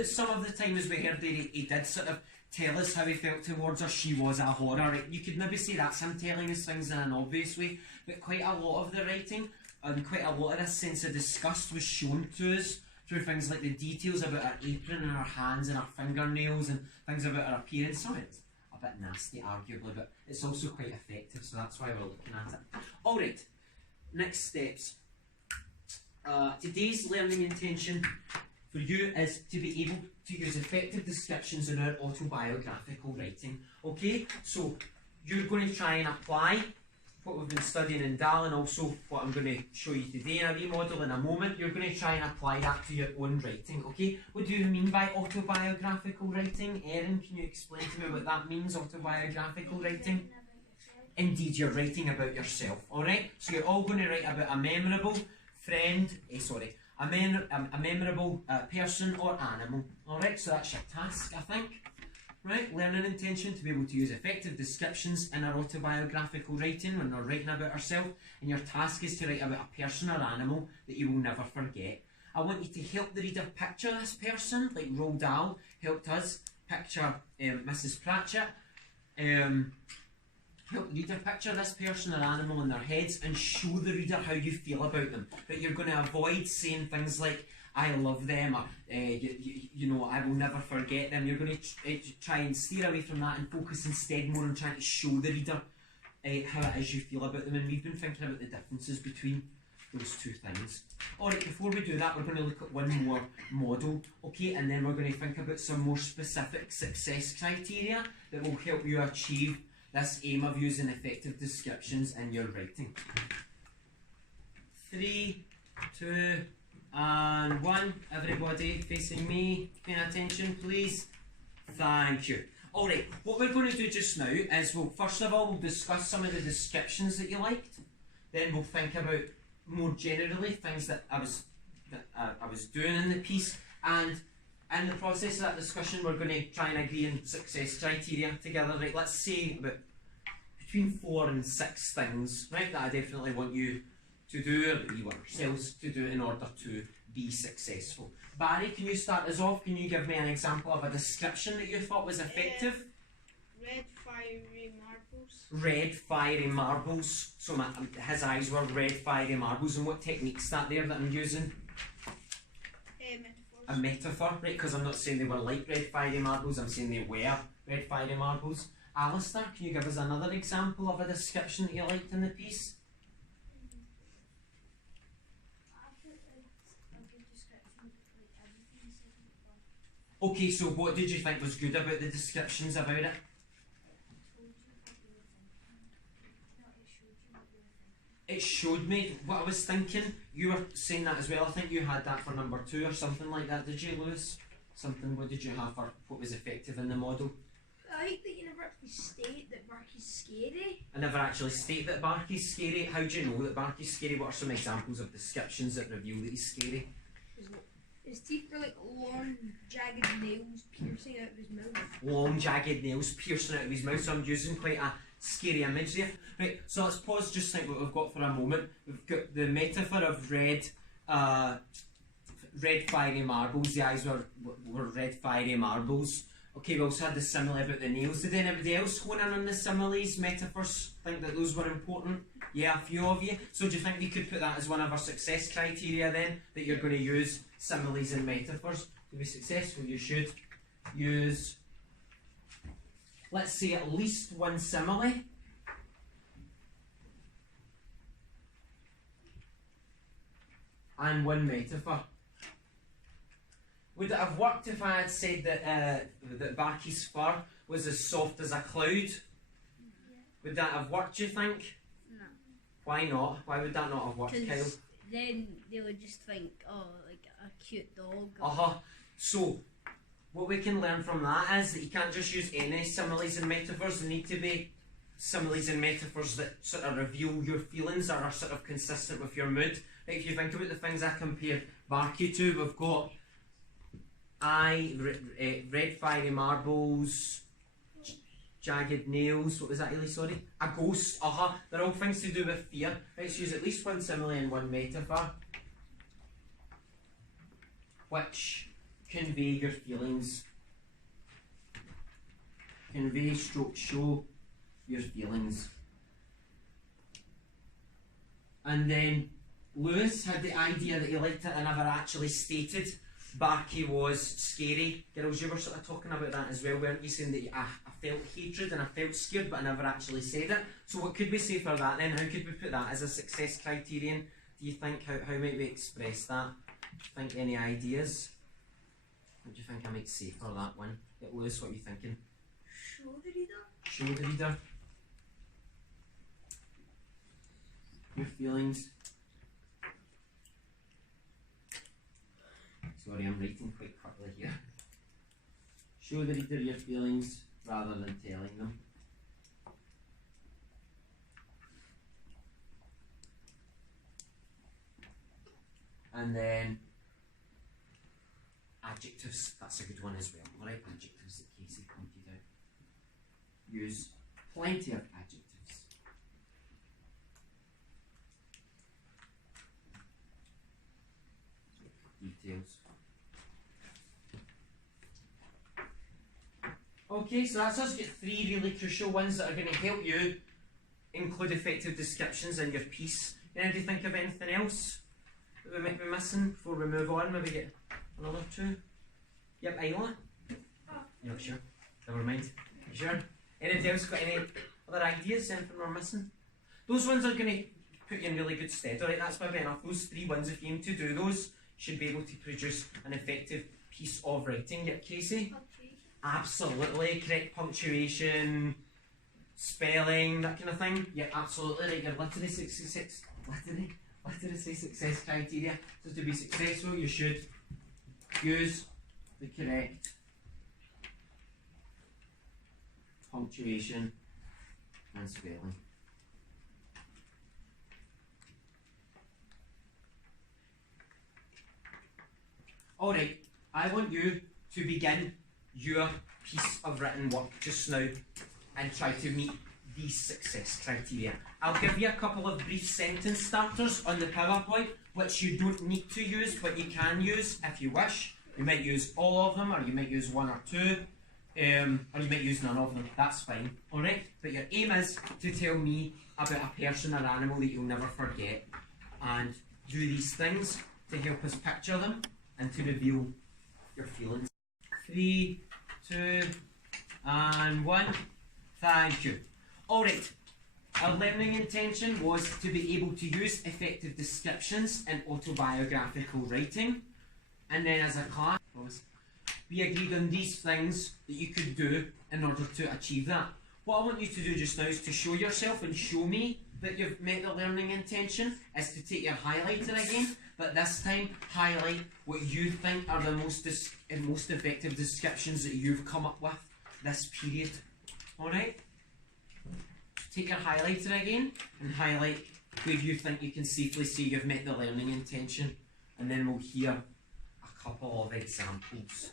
that some of the time as we heard there, he did sort of tell us how he felt towards her. She was a horror. Right? You could maybe say that's him telling us things in an obvious way, but quite a lot of the writing and quite a lot of this sense of disgust was shown to us through things like the details about her apron and her hands and her fingernails and things about her appearance. Some of it's a bit nasty, arguably, but it's also quite effective, so that's why we're looking at it. Alright, next steps. Today's learning intention for you is to be able to use effective descriptions in our autobiographical writing. Okay, so you're going to try and apply what we've been studying in DAL and also what I'm going to show you today in a remodel in a moment. You're going to try and apply that to your own writing. Okay, what do you mean by autobiographical writing? Erin, can you explain to me what that means, autobiographical writing? Indeed, you're writing about yourself. Alright, so you're all going to write about a memorable friend, a memorable person or animal. Alright, so that's your task, I think. Right, learning intention to be able to use effective descriptions in our autobiographical writing when we're writing about ourselves, and your task is to write about a person or animal that you will never forget. I want you to help the reader picture this person, like Roald Dahl helped us picture Mrs. Pratchett. Help the reader picture this person or animal in their heads and show the reader how you feel about them. But you're going to avoid saying things like, I love them, or you know, I will never forget them. You're going to try and steer away from that and focus instead more on trying to show the reader how it is you feel about them. And we've been thinking about the differences between those two things. Alright, before we do that, we're going to look at one more model, okay, and then we're going to think about some more specific success criteria that will help you achieve this aim of using effective descriptions in your writing. 3, 2, and 1. Everybody facing me, paying attention please. Thank you. Alright, what we're going to do just now is first of all we'll discuss some of the descriptions that you liked. Then we'll think about more generally things that I was doing in the piece, and in the process of that discussion we're going to try and agree on success criteria together. Right, let's say about between 4 and 6 things, right, that I definitely want you to do, or that we want ourselves to do in order to be successful. Barry, can you start us off? Can you give me an example of a description that you thought was effective? Red fiery marbles. Red fiery marbles. So his eyes were red fiery marbles. And what technique's that there that I'm using? Metaphors. A metaphor, right? Because I'm not saying they were like red fiery marbles, I'm saying they were red fiery marbles. Alistair, can you give us another example of a description that you liked in the piece? Okay, so what did you think was good about the descriptions about it? It showed me what I was thinking. You were saying that as well. I think you had that for number 2 or something like that, did you, Lewis? Something, what did you have for what was effective in the model? I think that you never actually state that Barky's scary. I never actually state that Barky's scary. How do you know that Barky's scary? What are some examples of descriptions that reveal that he's scary? His teeth were like long, jagged nails piercing out of his mouth. Long, jagged nails piercing out of his mouth, so I'm using quite a scary image there. Right, so let's pause, just think what we've got for a moment. We've got the metaphor of red fiery marbles. The eyes were red fiery marbles. Okay, we also had the simile about the nails. Did anybody else hone in on the similes, metaphors, think that those were important? Yeah, a few of you. So do you think we could put that as one of our success criteria then, that you're going to use similes and metaphors? To be successful, you should use, let's say, at least one simile. And one metaphor. Would it have worked if I had said that Barky's fur was as soft as a cloud? Yeah. Would that have worked, do you think? No. Why not? Why would that not have worked, Kyle? Then they would just think, oh, like a cute dog. So, what we can learn from that is that you can't just use any similes and metaphors. There need to be similes and metaphors that sort of reveal your feelings or are sort of consistent with your mood. Like if you think about the things I compared Barky to, we've got red fiery marbles, jagged nails, what was that, Ellie, sorry? A ghost, they're all things to do with fear. Let's use at least one simile and one metaphor, which convey your feelings. Convey stroke show your feelings. And then Lewis had the idea that he liked it and never actually stated. Barkey was scary. Girls, you were sort of talking about that as well, weren't you? Saying that I felt hatred and I felt scared, but I never actually said it. So what could we say for that then? How could we put that as a success criterion? Do you think, how might we express that? Think any ideas? What do you think I might say for that one? Get Lewis, what are you thinking? Show the reader. Show the reader your feelings. Sorry, I'm writing quite quickly here. Show the reader your feelings rather than telling them. And then adjectives, that's a good one as well. Alright, adjectives that Casey pointed out. Use plenty of adjectives. Details. Okay, so that's us. Get 3 really crucial ones that are going to help you include effective descriptions in your piece. Do you think of anything else that we might be missing before we move on? Maybe get another 2? Yep, Isla? You're not sure? Never mind. You sure? Anything else got any other ideas? Anything we're missing? Those ones are going to put you in really good stead. Alright, that's maybe enough. Those 3 ones, if you aim to do those, should be able to produce an effective piece of writing. Yep, Casey? Absolutely. Correct punctuation, spelling, that kind of thing. Yep, absolutely. Right, your literacy success criteria. So to be successful, you should use the correct punctuation and spelling. Alright, I want you to begin your piece of written work just now and try to meet these success criteria. I'll give you a couple of brief sentence starters on the PowerPoint which you don't need to use but you can use if you wish. You might use all of them or you might use 1 or 2 or you might use none of them, that's fine. Alright, but your aim is to tell me about a person or animal that you'll never forget and do these things to help us picture them and to reveal your feelings. 3, 2, and 1. Thank you. Alright, our learning intention was to be able to use effective descriptions in autobiographical writing. And then as a class, we agreed on these things that you could do in order to achieve that. What I want you to do just now is to show yourself and show me that you've met the learning intention, is to take your highlighter again, but this time highlight what you think are the most effective descriptions that you've come up with this period. Alright? Take your highlighter again and highlight where you think you can safely say you've met the learning intention, and then we'll hear a couple of examples.